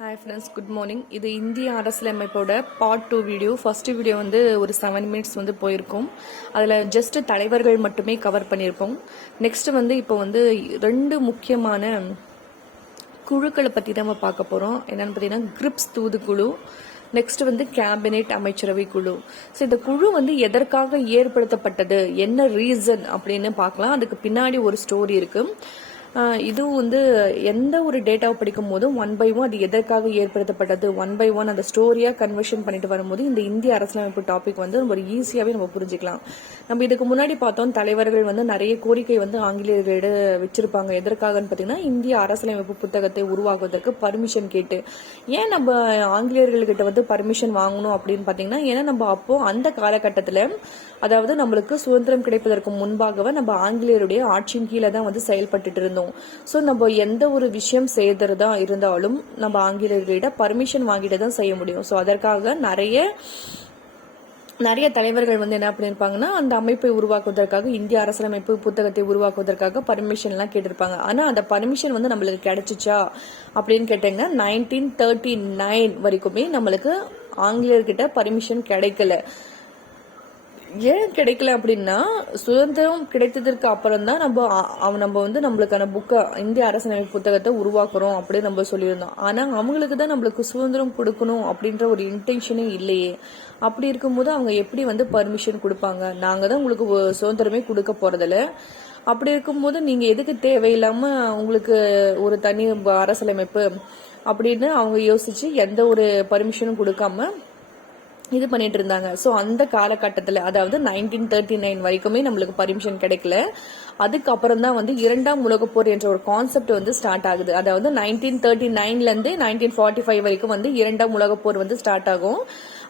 Hi friends, good morning. இது இந்திய அரசியலமைப்போட part 2 video. First video வந்து ஒரு 7 மினிட்ஸ் வந்து போயிருக்கும். அதில் ஜஸ்ட் தலைவர்கள் மட்டுமே கவர் பண்ணியிருக்கோம். நெக்ஸ்ட் வந்து இப்போ வந்து 2 முக்கியமான குழுக்களை பற்றி தான் நம்ம பார்க்க போகிறோம். என்னென்னு பார்த்தீங்கன்னா கிரிப்ஸ் தூதுக்குழு, நெக்ஸ்ட் வந்து கேபினெட் அமைச்சரவை குழு. ஸோ இந்த குழு வந்து எதற்காக ஏற்படுத்தப்பட்டது, என்ன ரீசன் அப்படின்னு பார்க்கலாம். அதுக்கு பின்னாடி ஒரு ஸ்டோரி இருக்கு. இதுவும் வந்து எந்த ஒரு டேட்டாவை படிக்கும் போதும் 1 by 1 அது எதற்காக ஏற்படுத்தப்பட்டது 1 by 1 அந்த ஸ்டோரியா கன்வர்ஷன் பண்ணிட்டு வரும்போது இந்த இந்திய அரசியலமைப்பு டாபிக் வந்து ஒரு ஈஸியாவே நம்ம புரிஞ்சுக்கலாம். நம்ம இதுக்கு முன்னாடி பார்த்தோம், தலைவர்கள் வந்து நிறைய கோரிக்கை வந்து ஆங்கிலேயர்களிட வச்சிருப்பாங்க. எதற்காகன்னு பார்த்தீங்கன்னா இந்திய அரசியலமைப்பு புத்தகத்தை உருவாக்குவதற்கு பர்மிஷன் கேட்டு. ஏன் நம்ம ஆங்கிலேயர்கள்கிட்ட வந்து பர்மிஷன் வாங்கணும் அப்படின்னு பார்த்தீங்கன்னா, ஏன்னா நம்ம அப்போ அந்த காலகட்டத்தில், அதாவது நம்மளுக்கு சுதந்திரம் கிடைப்பதற்கு முன்பாகவே நம்ம ஆங்கிலேயருடைய ஆட்சியின் கீழே தான் வந்து செயல்பட்டு இருந்தோம். ஸோ நம்ம எந்த ஒரு விஷயம் செய்யறதா இருந்தாலும் நம்ம ஆங்கிலேயர்களிட பர்மிஷன் வாங்கிட்டு தான் செய்ய முடியும். ஸோ அதற்காக நிறைய தலைவர்கள் வந்து என்ன பண்ணிருப்பாங்கன்னா, அந்த அமைப்பை உருவாக்குவதற்காக, இந்திய அரசியலமைப்பு புத்தகத்தை உருவாக்குவதற்காக பர்மிஷன் எல்லாம் கேட்டிருப்பாங்க. ஆனா அந்த பர்மிஷன் வந்து நம்மளுக்கு கிடைச்சிச்சா அப்படின்னு கேட்டீங்கன்னா 1939 வரைக்குமே நம்மளுக்கு ஆங்கிலேயர்கிட்ட பர்மிஷன் கிடைக்கல. ஏன் கிடைக்கல அப்படின்னா, சுதந்திரம் கிடைத்ததற்கு அப்புறம் தான் நம்ம வந்து நம்மளுக்கான புக்கை, இந்திய அரசியலமைப்பு புத்தகத்தை உருவாக்குறோம் அப்படின்னு நம்ம சொல்லியிருந்தோம். ஆனா அவங்களுக்கு தான் நம்மளுக்கு சுதந்திரம் கொடுக்கணும் அப்படின்ற ஒரு இன்டென்ஷனே இல்லையே. அப்படி இருக்கும்போது அவங்க எப்படி வந்து பர்மிஷன் கொடுப்பாங்க? நாங்க தான் உங்களுக்கு சுதந்திரமே கொடுக்க போறதில்ல. அப்படி இருக்கும்போது நீங்க எதுக்கு தேவையில்லாம உங்களுக்கு ஒரு தனி அரசியலமைப்பு அப்படின்னு அவங்க யோசிச்சு எந்த ஒரு பர்மிஷனும் கொடுக்காம இது பண்ணிட்டு இருந்தாங்க. ஸோ அந்த காலகட்டத்தில், அதாவது 1939 வரைக்குமே நம்மளுக்கு பர்மிஷன் கிடைக்கல. அதுக்கப்புறம் தான் வந்து 2ஆம் உலகப் போர் என்ற ஒரு கான்செப்ட் வந்து ஸ்டார்ட் ஆகுது. அதாவது 1939 இருந்து 1945 வரைக்கும் வந்து 2ஆம் உலகப் போர் வந்து ஸ்டார்ட் ஆகும்.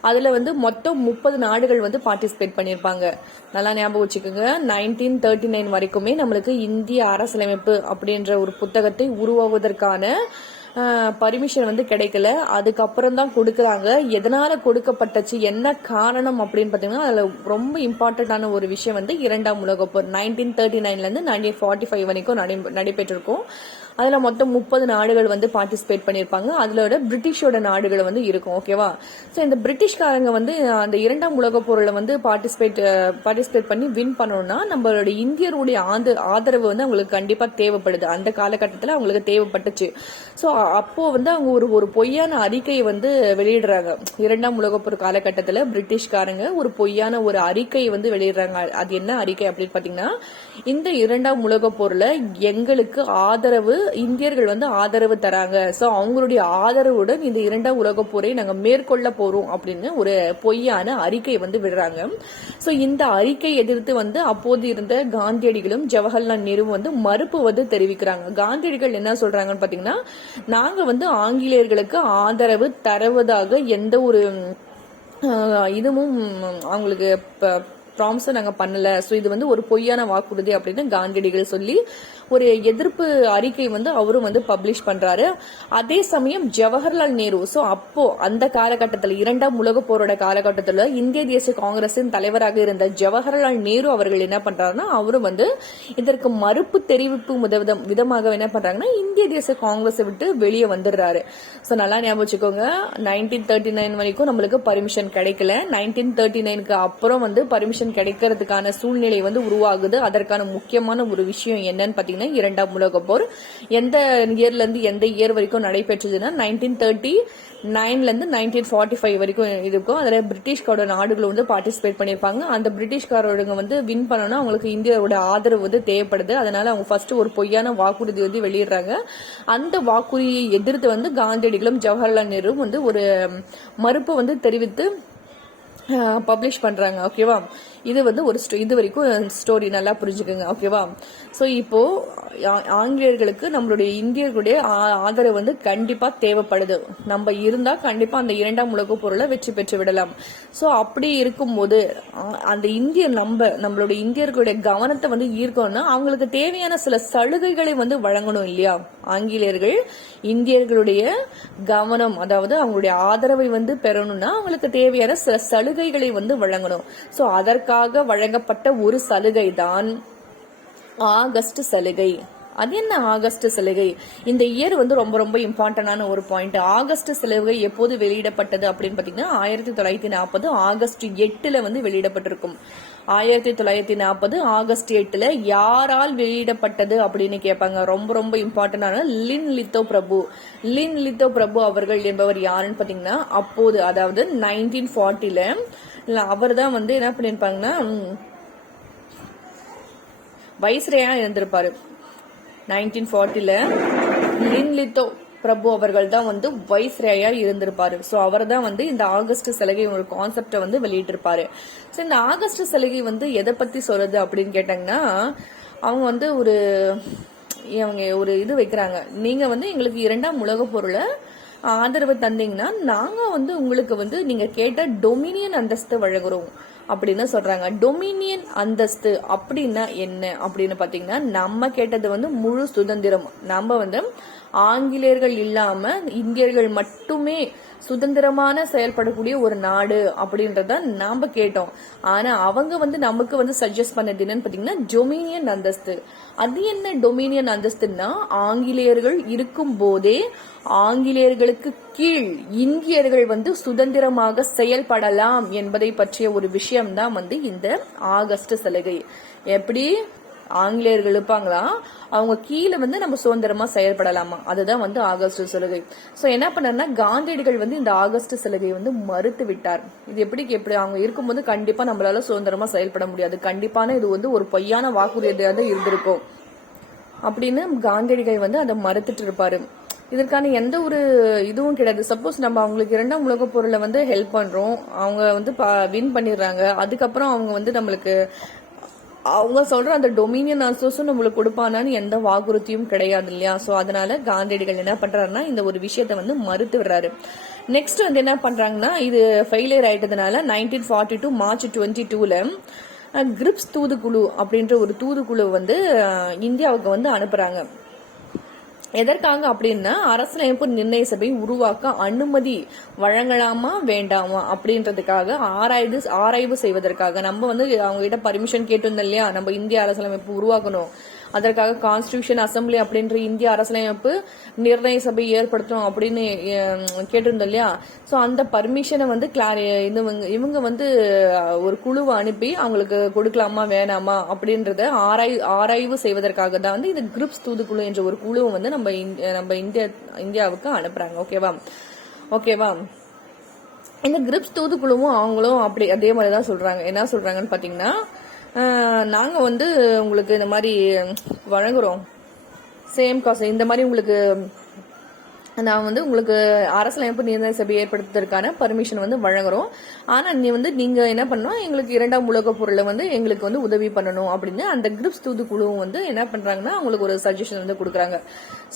அதுல வந்து மொத்தம் 30 நாடுகள் வந்து பார்ட்டிசிபேட் பண்ணிருப்பாங்க. நல்லா ஞாபகம் வச்சுக்கோங்க. 1939 வரைக்குமே நம்மளுக்கு இந்திய அரசியலமைப்பு அப்படின்ற ஒரு புத்தகத்தை உருவாவதற்கான பர்மிஷன் வந்து கிடைக்கல. அதுக்கப்புறம் தான் கொடுக்கறாங்க. எதனால கொடுக்கப்பட்டுச்சு, என்ன காரணம் அப்படின்னு பாத்தீங்கன்னா, அதுல ரொம்ப இம்பார்ட்டன்டான ஒரு விஷயம் வந்து 2ஆம் உலகப் போர் 1939 இருந்து 1945 வரைக்கும் நடைபெற்றிருக்கும். அதுல மொத்தம் 30 நாடுகள் வந்து பார்ட்டிசிபேட் பண்ணிருப்பாங்க. அதுல பிரிட்டிஷோட நாடுகள் வந்து இருக்கும். ஓகேவா? சோ இந்த பிரிட்டிஷ்காரங்க வந்து அந்த 2ஆம் உலக போர்ல வந்து பார்ட்டிசிபேட் பண்ணி வின் பண்ணணும்னா நம்மளுடைய இந்தியருடைய ஆதரவு வந்து அவங்களுக்கு கண்டிப்பா தேவைப்படுது. அந்த காலகட்டத்தில் அவங்களுக்கு தேவைப்பட்டுச்சு. சோ அப்போ வந்து அவங்க ஒரு பொய்யான அறிக்கையை வந்து வெளியிடுறாங்க. 2ஆம் உலக போர் காலகட்டத்தில் பிரிட்டிஷ்காரங்க ஒரு பொய்யான ஒரு அறிக்கையை வந்து வெளியிடுறாங்க. அது என்ன அறிக்கை அப்படின்னு பாத்தீங்கன்னா, இந்த 2ஆம் உலக போர்ல எங்களுக்கு ஆதரவு, இந்தியர்கள் வந்து ஆதரவு தராங்க. சோ அவங்களுடைய ஆதரவுடன் இந்த 2ஆம் உலக போரை நாங்க மேற்கொள்ள போறோம் அப்படின்னு ஒரு பொய்யான அறிக்கை வந்து விடுறாங்க. சோ இந்த அறிக்கை எதிர்த்து வந்து அப்போது இருந்த காந்தியடிகளும் ஜவஹர்லால் நேருவும் வந்து மறுப்பு வந்து தெரிவிக்கிறாங்க. காந்தியடிகள் என்ன சொல்றாங்கன்னு பாத்தீங்கன்னா, நாங்க வந்து ஆங்கிலேயர்களுக்கு ஆதரவு தருவதாக எந்த ஒரு இதுவும் அவங்களுக்கு ப்ராமிஸும் நாங்க பண்ணல. சோ இது வந்து ஒரு பொய்யான வாக்குறுதி அப்படின்னு காந்தியடிகள் சொல்லி ஒரு எதிர்ப்பு அறிக்கை வந்து அவரும் வந்து பப்ளிஷ் பண்றாரு. அதே சமயம் ஜவஹர்லால் நேரு, சோ அப்போ அந்த காலகட்டத்தில் 2ஆம் உலக போரோட காலகட்டத்தில் இந்திய தேசிய காங்கிரசின் தலைவராக இருந்த ஜவஹர்லால் நேரு அவர்கள் என்ன பண்றாருன்னா, அவரும் வந்து இதற்கு மறுப்பு தெரிவிப்பு விதமாக என்ன பண்றாங்கன்னா, இந்திய தேசிய காங்கிரஸை விட்டு வெளியே வந்துடுறாரு. சோ நல்லா ஞாபகம் வச்சுக்கோங்க, 1939 வரைக்கும் நம்மளுக்கு பர்மிஷன் கிடைக்கல. 1939க்கு அப்புறம் வந்து பர்மிஷன் கிடைக்கிறதுக்கான சூழ்நிலை வந்து உருவாகுது. அதற்கான முக்கியமான ஒரு விஷயம் என்னன்னு பாத்தீங்கன்னா, 2ஆம் உலக போர் எந்த இயர்ல இருந்து எந்த இயர் வரைக்கும் நடைபெற்றதுன்னா 1939 இருந்து 1945 வரைக்கும் இருக்கும். அதுல பிரிட்டிஷ்காரோட நாடுகள் வந்து பார்ட்டிசிபேட் பண்ணிருப்பாங்க. அந்த பிரிட்டிஷ்காரோட வந்து வின் பண்ணணும்னா அவங்களுக்கு இந்தியாவோட ஆதரவு வந்து தேவைப்படுது. அதனால அவங்க ஃபர்ஸ்ட் ஒரு பொய்யான வாக்குறுதி வந்து வெளியிடுறாங்க. அந்த வாக்குறுதியை எதிர்த்து வந்து காந்தியடிகளும் ஜவஹர்லால் நேருவும் வந்து ஒரு மறுப்பு வந்து தெரிவித்து பப்ளிஷ் பண்றாங்க. ஓகேவா? இது வந்து ஒரு இது வரைக்கும் ஸ்டோரி நல்லா புரிஞ்சுக்கோங்க. ஓகேவா? சோ இப்போ ஆங்கிலேயர்களுக்கு நம்மளுடைய இந்தியர்களுடைய ஆதரவு வந்து கண்டிப்பா தேவைப்படுது. நம்ம இருந்தா கண்டிப்பா அந்த 2ஆம் உலக போர்ல வெற்றி பெற்று விடலாம். சோ அப்படி இருக்கும்போது அந்த நம்மளுடைய இந்தியர்களுடைய கவனத்தை வந்து ஈர்க்கணும்னா அவங்களுக்கு தேவையான சில சலுகைகளை வந்து வழங்கணும் இல்லையா? ஆங்கிலேயர்கள் இந்தியர்களுடைய கவனம், அதாவது அவங்களுடைய ஆதரவை வந்து பெறணும்னா அவங்களுக்கு தேவையான சில சலுகைகளை வந்து வழங்கணும். சோ அதற்காக வழங்கப்பட்ட ஒரு சலுகை தான் ஆகஸ்ட் சலுகை. அது என்ன ஆகஸ்ட் சலுகை? இந்த இயர் வந்து ரொம்ப ரொம்ப இம்பார்ட்டன்டான ஒரு பாயிண்ட். ஆகஸ்ட் சலுகை எப்போது வெளியிடப்பட்டது அப்படின்னு பாத்தீங்கன்னா 1940 ஆகஸ்ட் 8 வந்து வெளியிடப்பட்டிருக்கும். 1940 ஆகஸ்ட் 8 யாரால் வெளியிடப்பட்டது அப்படின்னு கேட்பாங்க. ரொம்ப ரொம்ப இம்பார்ட்டன்டான லின் லித்தோ பிரபு. லின் லித்தோ பிரபு அவர்கள் என்பவர் யாருன்னு பாத்தீங்கன்னா அப்போது அதாவது 1940 அவர் தான் வந்து என்ன பண்ணிருப்பாங்கன்னா வைஸ்ரேயா இருந்திருப்பாரு. 1940 லின் லித்தோ பிரபு அவர்கள் தான் வந்து வைஸ்ரேயா இருந்திருப்பாரு. சோ அவர் தான் வந்து இந்த ஆகஸ்ட் சலுகை ஒரு கான்செப்டை வந்து வெளியிட்டிருப்பாரு. சோ இந்த ஆகஸ்ட் சலுகை வந்து எதை பத்தி சொல்றது அப்படின்னு கேட்டாங்கன்னா அவங்க வந்து அவங்க ஒரு இது வைக்கிறாங்க. நீங்க வந்து எங்களுக்கு 2ஆம் உலகப் பொருளை ஆதரவு தந்தீங்கன்னா நாங்க வந்து உங்களுக்கு வந்து நீங்க கேட்ட டொமினியன் அந்தஸ்து வழங்குறோம் அப்படின்னு சொல்றாங்க. டொமினியன் அந்தஸ்து அப்படின்னா என்ன அப்படின்னு பாத்தீங்கன்னா நம்ம கேட்டது வந்து முழு சுதந்திரம். நம்ம வந்து ஆங்கிலேயர்கள் இல்லாம இந்தியர்கள் மட்டுமே சுதந்திரமான செயல்படக்கூடிய ஒரு நாடு அப்படின்றத நாம கேட்டோம். ஆனா அவங்க வந்து நமக்கு வந்து சஜஸ்ட் பண்ணது என்னன்னு பாத்தீங்கன்னா டொமினியன் அந்தஸ்து. அது என்ன டொமினியன் அந்தஸ்துன்னா ஆங்கிலேயர்கள் இருக்கும் போதே ஆங்கிலேயர்களுக்கு கீழ் இந்தியர்கள் வந்து சுதந்திரமாக செயல்படலாம் என்பதை பற்றிய ஒரு விஷயம் தான் வந்து இந்த ஆகஸ்ட் சலுகை. எப்படி ஆங்கிலேயர்கள் இருப்பாங்களா அவங்க கீழே வந்து நம்ம சுதந்திரமா செயல்படலாமா, அதுதான் வந்து ஆகஸ்ட் சலுகை. சோ என்ன பண்ணா காந்தியடிகள் வந்து இந்த ஆகஸ்ட் சலுகை வந்து மறுத்து விட்டார். இது எப்படி அவங்க இருக்கும்போது கண்டிப்பா நம்மளால சுதந்திரமா செயல்பட முடியாது, கண்டிப்பான இது வந்து ஒரு பொய்யான வாக்குறுதியாக தான் இருந்திருக்கும் அப்படின்னு காந்தியடிகள் வந்து அதை மறுத்துட்டு இருப்பாரு. இதற்கான எந்த ஒரு இதுவும் கிடையாது. சப்போஸ் நம்ம அவங்களுக்கு 2ஆம் உலகப் பொருளை வந்து ஹெல்ப் பண்றோம், அவங்க வந்து வின் பண்ணிடுறாங்க, அதுக்கப்புறம் அவங்க வந்து நம்மளுக்கு அவங்க சொல்ற அந்த டொமினியன் அசோஸும் நம்மளுக்கு கொடுப்பானான்னு எந்த வாக்குறுதியும் கிடையாது இல்லையா. சோ அதனால காந்தியடிகள் என்ன பண்றாருன்னா இந்த ஒரு விஷயத்த வந்து மறுத்து விடுறாரு. நெக்ஸ்ட் வந்து என்ன பண்றாங்கன்னா இது ஃபெயிலியர் ஆயிட்டதுனால 1942 மார்ச் 22 கிரிப்ஸ் தூதுக்குழு அப்படின்ற ஒரு தூதுக்குழு வந்து இந்தியாவுக்கு வந்து அனுப்புறாங்க. எதற்காக அப்படின்னா அரசியலமைப்பு நிர்ணய சபை உருவாக்க அனுமதி வழங்கலாமா வேண்டாமா அப்படின்றதுக்காக ஆராய்வு செய்வதற்காக. நம்ம வந்து அவங்க கிட்ட பர்மிஷன் கேட்டிருந்தோம் இல்லையா, நம்ம இந்திய அரசியலமைப்பு உருவாக்கணும், அதற்காக கான்ஸ்டிடியூஷன் அசம்பிளி அப்படின்ற இந்திய அரசியலமைப்பு நிர்ணய சபை ஏற்படுத்தணும் அப்படின்னு கேட்டிருந்தோம் இல்லையா. சோ அந்த பர்மிஷனை வந்து இவங்க வந்து ஒரு குழுவை அனுப்பி அவங்களுக்கு கொடுக்கலாமா வேணாமா அப்படின்றத ஆராய்வு செய்வதற்காக தான் வந்து இந்த கிரிப்ஸ் தூதுக்குழு என்ற ஒரு குழுவை வந்து நம்ம இந்தியாவுக்கு அனுப்புறாங்க. ஓகேவா. இந்த கிரிப்ஸ் தூதுக்குழுவும் அவங்களும் அப்படி அதே மாதிரிதான் சொல்றாங்க. என்ன சொல்றாங்கன்னு பாத்தீங்கன்னா நாங்க வந்து உங்களுக்கு இந்த மாதிரி வழங்குறோம், சேம் காசு இந்த மாதிரி உங்களுக்கு நான் வந்து உங்களுக்கு அரசியலமைப்பு நிர்ணய சபை ஏற்படுத்துவதற்கான பர்மிஷன் வந்து வழங்குறோம். ஆனா நீங்க என்ன பண்ணணும், எங்களுக்கு 2ஆம் உலகப் பொருளை வந்து எங்களுக்கு வந்து உதவி பண்ணணும் அப்படின்னு அந்த கிரிப்ஸ் தூதுக்குழுவும் வந்து என்ன பண்றாங்கன்னா அவங்களுக்கு ஒரு சஜஷன் வந்து கொடுக்குறாங்க.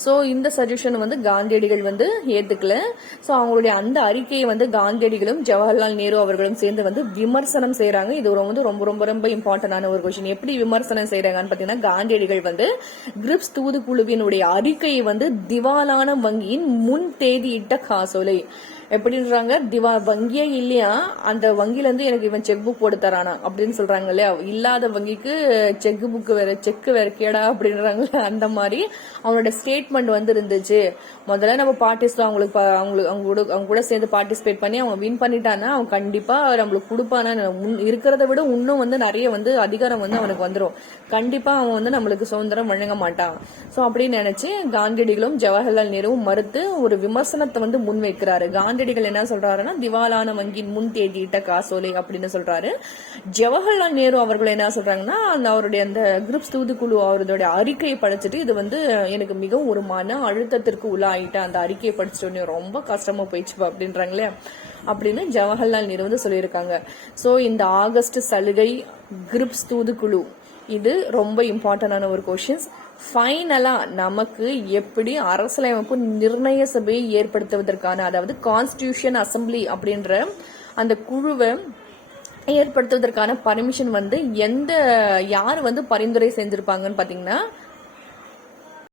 சோ இந்த சஜஷன் வந்து காந்தியடிகள் வந்து ஏத்துக்கல. சோ அவங்களுடைய அந்த அறிக்கையை வந்து காந்தியடிகளும் ஜவஹர்லால் நேரு அவர்களும் சேர்ந்து வந்து விமர்சனம் செய்யறாங்க. இது வந்து ரொம்ப ரொம்ப ரொம்ப இம்பார்ட்டன்டான ஒரு கொஸ்டின். எப்படி விமர்சனம் செய்யறாங்கன்னு பாத்தீங்கன்னா காந்தியடிகள் வந்து கிரிப்ஸ் தூதுக்குழுவினுடைய அறிக்கையை வந்து திவாலான வங்கியின் முன் தேதியிட்ட காசோலை எப்படின்றாங்க, வங்கியே இல்லையா அந்த வங்கில இருந்து எனக்கு இவன் செக் புக் போட்டு தரானா அப்படின்னு சொல்றாங்க இல்லையா. இல்லாத வங்கிக்கு செக் புக் வேற செக் வேற கேடா அப்படின்றாங்கல்ல, அந்த மாதிரி அவங்களோட ஸ்டேட்மெண்ட் வந்து இருந்துச்சு. முதல்ல நம்ம பார்ட்டிஸ்ட் அவங்க கூட சேர்ந்து பார்ட்டிசிபேட் பண்ணி அவங்க வின் பண்ணிட்டானா அவன் கண்டிப்பா நம்மளுக்கு கொடுப்பானா, இருக்கிறத விட இன்னும் வந்து நிறைய வந்து அதிகாரம் வந்து அவனுக்கு வந்துடும், கண்டிப்பா அவன் வந்து நம்மளுக்கு சுதந்திரம் வழங்க மாட்டான். சோ அப்படின்னு நினைச்சு காந்தியடிகளும் ஜவஹர்லால் நேருவும் மறுத்து ஒரு விமர்சனத்தை வந்து முன்வைக்கிறாரு. காந்தியடிகள் என்ன சொல்றாருன்னா திவாலான வங்கியின் முன் தேதியிட்ட காசோலை அப்படின்னு சொல்றாரு. ஜவஹர்லால் நேரு அவர்கள் என்ன சொல்றாங்கன்னா அவருடைய அந்த கிரிப்ஸ் தூதுக்குழு அவருடைய அறிக்கையை படிச்சுட்டு இது வந்து எனக்கு மிகவும் ஒரு மன அழுத்தத்திற்கு உள்ளாயிட்டேன், அந்த அறிக்கையை படிச்சுட்டு ரொம்ப கஷ்டமா போயிடுச்சு அப்படின்றாங்களே அப்படின்னு ஜவஹர்லால் நேரு வந்து சொல்லியிருக்காங்க. சோ இந்த ஆகஸ்ட் சலுகை கிரிப்ஸ் தூதுக்குழு இது ரொம்ப இம்பார்ட்டன்டான ஒரு கொஸ்டின்ஸ். ஃபைனலா நமக்கு எப்படி அரசியலமைப்பு நிர்ணய சபையை ஏற்படுத்துவதற்கான அதாவது கான்ஸ்டிடியூஷன் அசம்பிளி அப்படின்ற அந்த குழுவை ஏற்படுத்துவதற்கான பர்மிஷன் வந்து யார் வந்து பரிந்துரை செஞ்சிருப்பாங்கன்னு பாத்தீங்கன்னா